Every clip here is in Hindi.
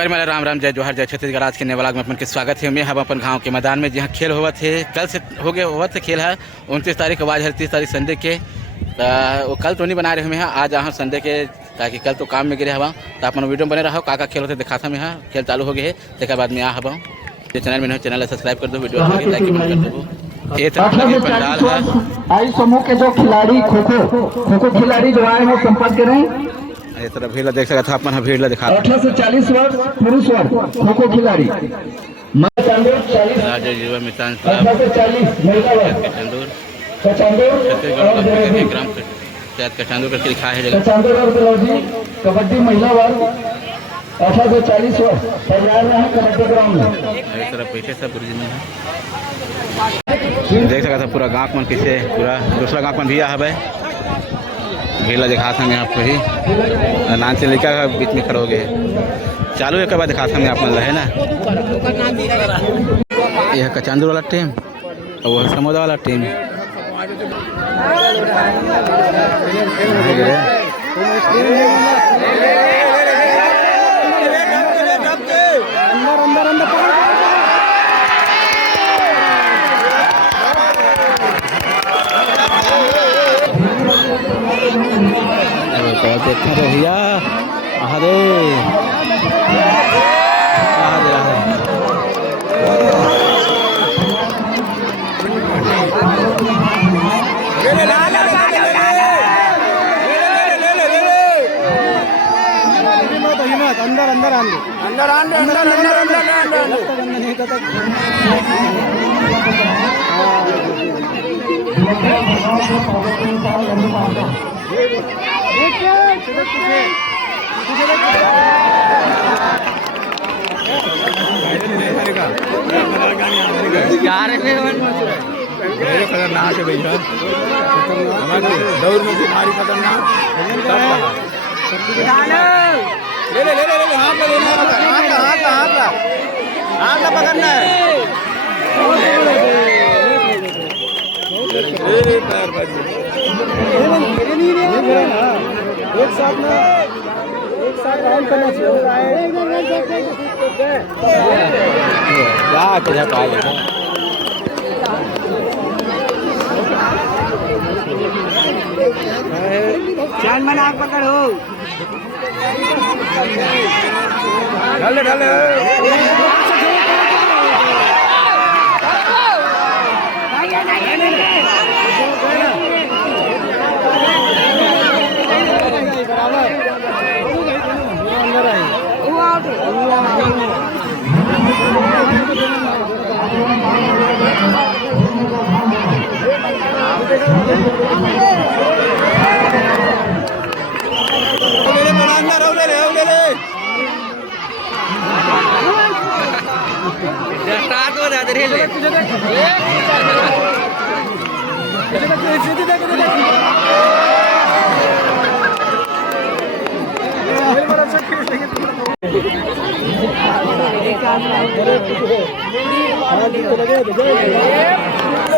संगवारी मेरा राम राम जय जोहर जय छत्तीसगढ़। आज के नए व्लॉग में अपन के स्वागत है। मैं हम अपन गांव के मैदान में जहां खेल हुआ थे, कल से हो गए हुआ थे खेल है 29 तारीख के बाद है 30 तारीख संडे के। वो कल तो नहीं बना रहे हैं, आज यहाँ संडे के, ताकि कल तो काम में गिरे हवा तो अपन वीडियो बने रहो का खेल होते दिखाता मैं। यहाँ खेल चालू हो गए है, तक बाद में आ हवा चैनल में नहीं, चैनल सब्सक्राइब कर दो, वीडियो लाइक कर दो। ये पंडाल है आई समूह के जो खिलाड़ी खो खिलाड़ी जो आए हैं संपर्क करें। ये तरह भीड़ देख सकते अपन भीड़ दिखा 18 से 40 वर्ष पुरुष वर्ग खो खिलाड़ी राजा युवा मितान 18 से 40 महिला वर्ग छत्तीसगढ़ ग्राम पंचायत का चांदू करके लिखा है कबड्डी महिला वर्ग 18 से 40 वर्ष तैयार रहे कबड्डी ग्राउंड में। इस तरह पैसे सब ओरिजिनल है, देख सकते पूरा गाँव मन किसे पूरा दूसरा गाँव मन भी है भीड़ दिखाता हमें आपको ही नान से लड़का का बीच में खड़े हो गए चालू एक बार दिखाता हमें आप है ना। यह कचांदूर वाला टीम और वह समोदा वाला टीम देखते रहे भैया अरे अंदर अंदर अंदर अंदर खतरनाक है भैया, दौड़ में बीमारी खतरनाक। ले ले ले ले ले हाथ हाथ पकड़ना है। एक साथ राउंड करना चाहिए। चांद मना आग पकड़ो ढाले ढाले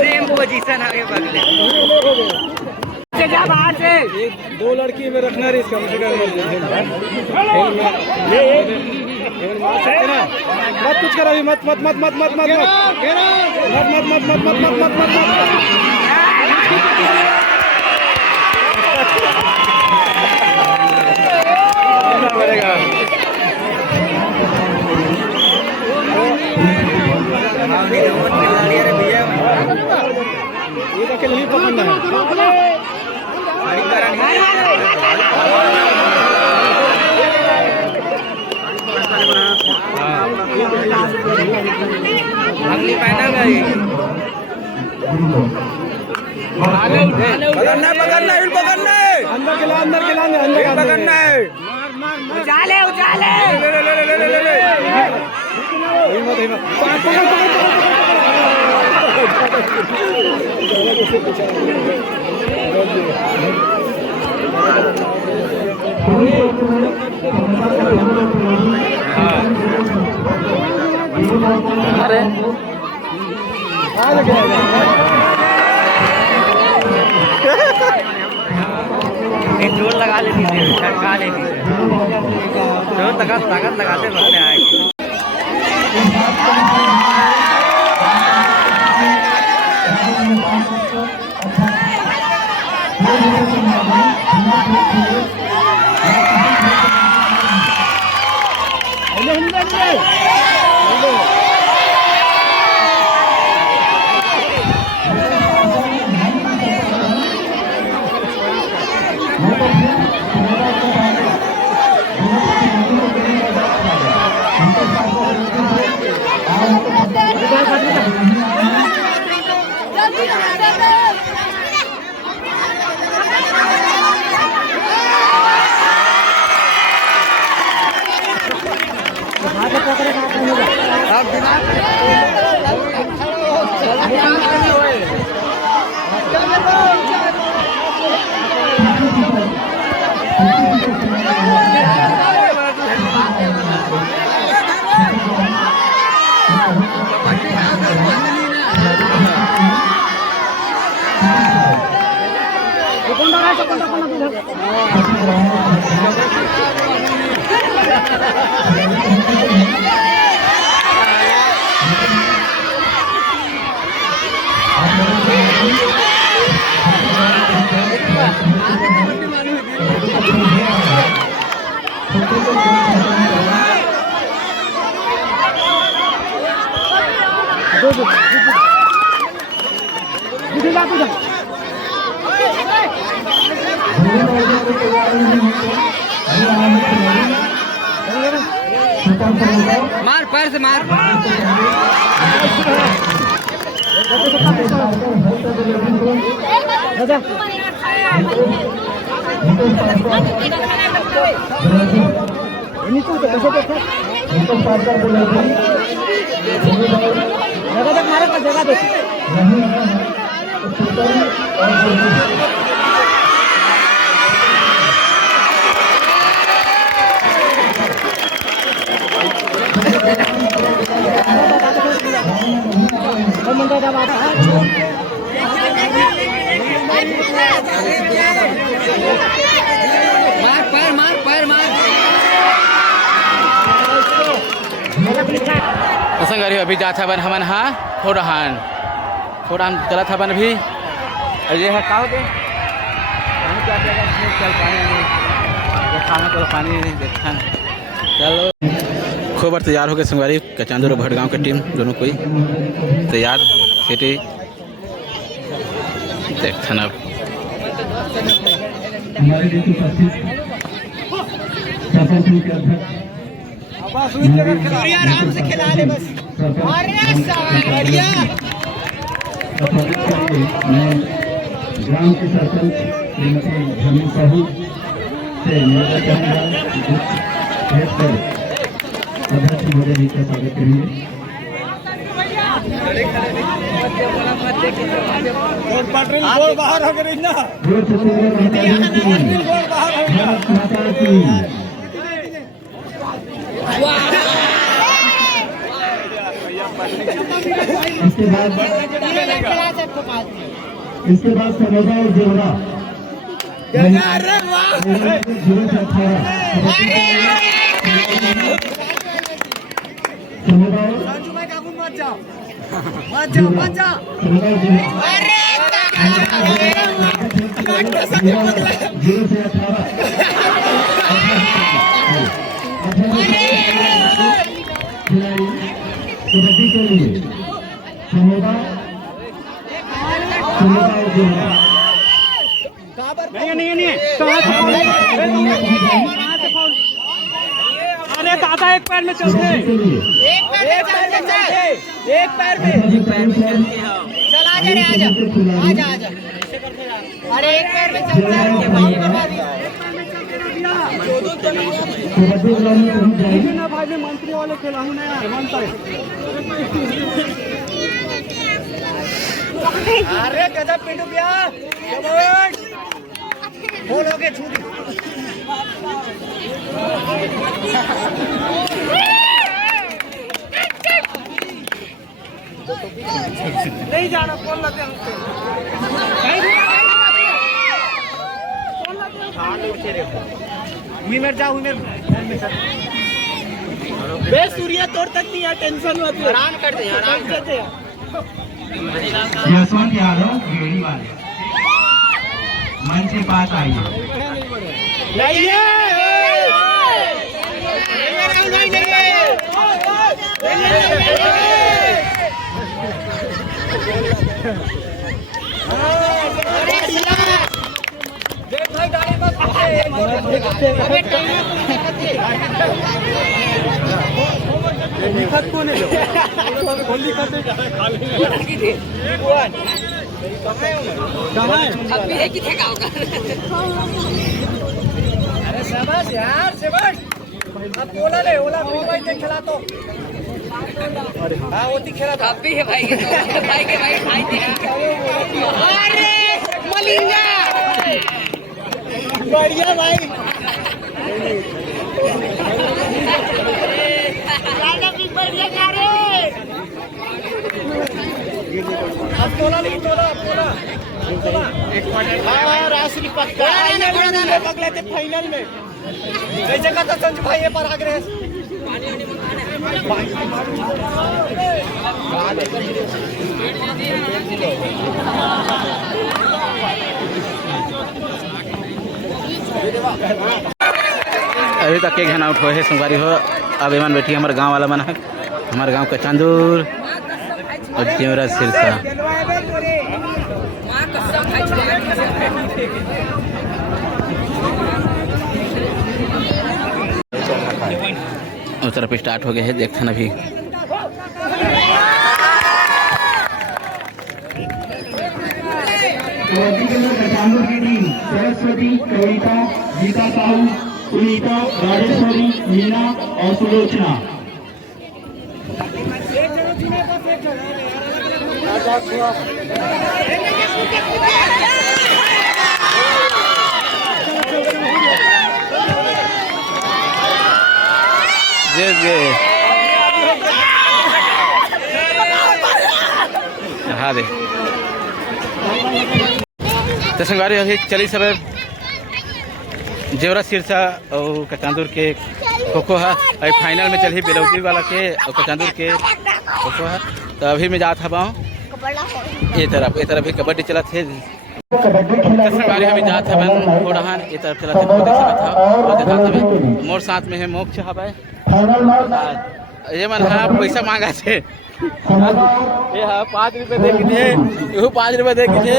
सेम पोजीशन आगे बगले जा बाहर से। दो लड़की में रखना रिस्क कम से कम मत कुछ करो मत मत मत मत मत मत मत मत मत मत मत मत मत मत ये अकेले ही पकड़ना है। अगली पैनल गई पकड़ना पकड़ना पकड़ना अंदर के लाने अंदर पकड़ना है। उजाले उजाले अरे जोर लगा लेती थी, छटका लेती थी, तो ताकत लगाते वक्त आएगी। मार पैर से मार। जगह दे मार पैर मार। संगरी अभी जाता बन हमन हाँ फोड़हान गलत हवन अभी। ये है का खाना तो पानी देखा। चलो खूब तैयार हो गए संगवारी कचांदूर और भटगांव की टीम दोनों कोई तैयार सिटी देखा ना। आराम से खिला ले बस। ग्राम के सरपंच श्रीमती धर्मी साहू से निवेदन करूँगा अध्यक्ष महोदय जी का स्वागत करेंगे। बाहर हो गए ना। इसके बाद सरोजा और जेवरा कबड्डी के लिए सरोजा नहीं अरे दादा एक पैर में चलते, एक पैर में चल आजा रे आजा। अरे एक पैर में चलते ना भाई मैं मंत्री वाले खेला हूँ ना हेमंत। अरे गजब पिंडू भैया बोलोगे छूट नहीं जाना। कौन लाते बे सूर्य तोड़ तक नहीं है, टेंशन मत ले, आराम कर दे, आराम कर दे। यशवंत यादव घेड़ी वाले मंच के पास आइए। नहीं अरे शाबाश यार, शाबाश। अब ओला ले, ओला फ्री फायर देख खिला तो। हाँ वो थी खेला था। अब भी है भाई के भाई थे। अरे मलिंगा बढ़िया भाई। बढ़िया जा रे। अब तोला नहीं, तोला हाँ राशि पक्का पकड़े थे फाइनल में। कैसे करता संजू भाई ये पर आगे अभी तक के घन आउट हो है संगवारी हो। अब एमन बैठी हमारे गांव वाला मन है, हमारे गांव का चांदूर और जेवरा सिरसा। उस तरफ स्टार्ट हो गए है, देखते हैं अभी। चांदूर की टीम सरस्वती, कविता, गीता साहू, सुनीता, राजेश्वरी, मीना और सुलोचना। हाँ दे तो संगवारी अभी चली सब जेवरा सिरसा और कचांदूर के खो है। अभी फाइनल में चली बेलौटी वाला के और कचांदूर के खो है। तो अभी मैं जाता हूँ ये तरफ भी कबड्डी चला थे। संगवारी हमें जाता है हो रहा ये तरफ चला था, मोर साथ में है मोक्ष है भाई। ये मन हाँ पैसा मांगा थे, ये हाँ 5 रुपये दे के थे, 5 रुपये दे के थे।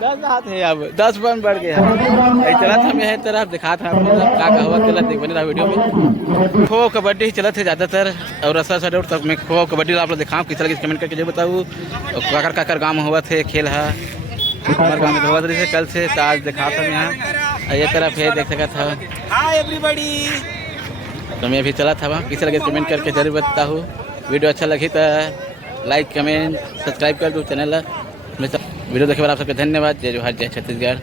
10 हाथ है, अब 10 बन बढ़ गया। चला था मैं तरफ दिखा था क्या हुआ चला देख बने वीडियो में। खो कबड्डी ही चला थे ज़्यादातर और रसा सडोर तक मैं खो कबड्डी आप लोग दिखाऊँ किस तरह की कमेंट करके जो बताऊँ। काकर गाँव में हुआ थे खेल है, हमारे गाँव में हुआ था कल से, तो आज दिखा था यहाँ ये तरफ है देख सका था। Hi everybody. तो मैं अभी चला था वहाँ, किसी लगे कमेंट करके जरूर बताता हूँ। वीडियो अच्छा लगी तो लाइक कमेंट सब्सक्राइब कर दो चैनल। वीडियो देखे बार आप सबके धन्यवाद। जय जोहार, जय छत्तीसगढ़।